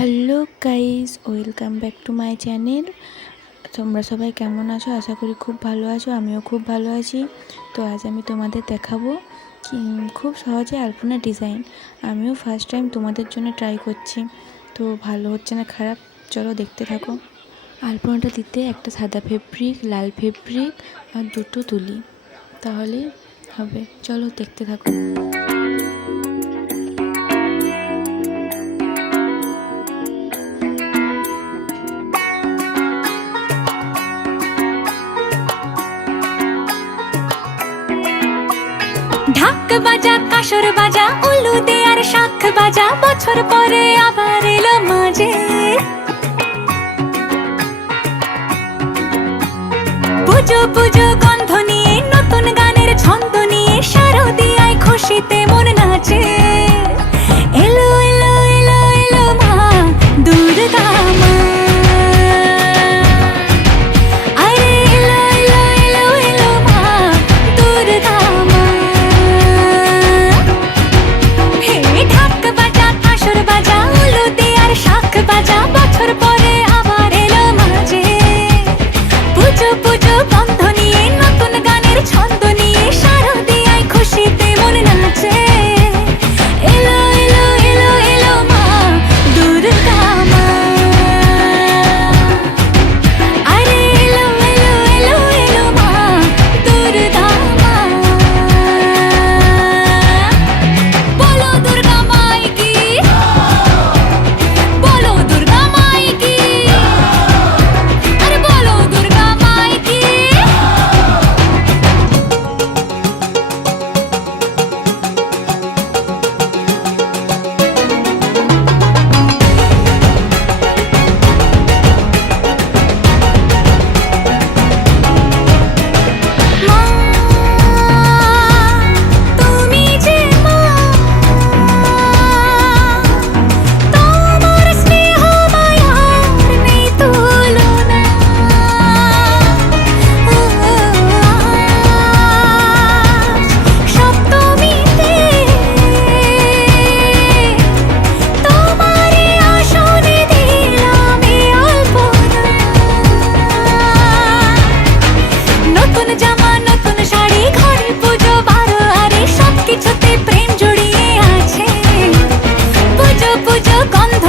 Hello guys, welcome back to my channel. তোমরা সবাই কেমন আছো? আশা করি খুব ভালো আছো। আমিও খুব ভালো আছি। তো আজ আমি তোমাদের দেখাবো খুব সহজে আলপনা ডিজাইন। আমিও ফার্স্ট টাইম তোমাদের জন্য ট্রাই করছি। তো ভালো হচ্ছে না খারাপ, চলো দেখতে থাকো। আলপনাটা দিতে একটা সাদা ফেব্রিক, লাল ফেব্রিক আর দুটো তুলি, তাহলেই হবে। চলো দেখতে থাকো। ঢাক বাজা, কাসর বাজা, উলু দে আর শাখ বাজা, বছর পরে আবার এলো মাঝে। পুজো পুজো গন্ধ নিয়ে, নতুন গানের ছন্দ নিয়ে, শারদিয়ায় খুশিতে মন নাচে। এলো এলো এলো এলো মা দুর্গা মা, আরে এলো এলো এলো এলো মা দুর্গা মা। হে ঢাক বাজা, কাসর বাজা, উলু দে আর শাখ বাজা, বছর পরে আবার এলো মাঝে। পুজো পুজো গন্ধ নিয়ে, নতুন গানের ছন্দ নিয়ে, শারদিয়ায় খুশিতে মন নাচে। এলো এলো এলো এলো মা দুর্গা মা, আরে এলো এলো এলো এলো মা দুর্গা মা। বলো দুর্গা মাই কি, বলো দুর্গা মাই কি, আরে বলো দুর্গা মাই কি। মা তুমি যে মা, তোমার স্নেহ মায়ার নেই তুলনা। সপ্তমীতে তোমারে আসনে দিলাম এই আলপনা। নতুন জামা, নতুন শাড়ি, ঘরে পুজো বারো, আরে সবকিছুতে প্রেম জড়িয়ে আছে। পুজো পুজো গন্ধ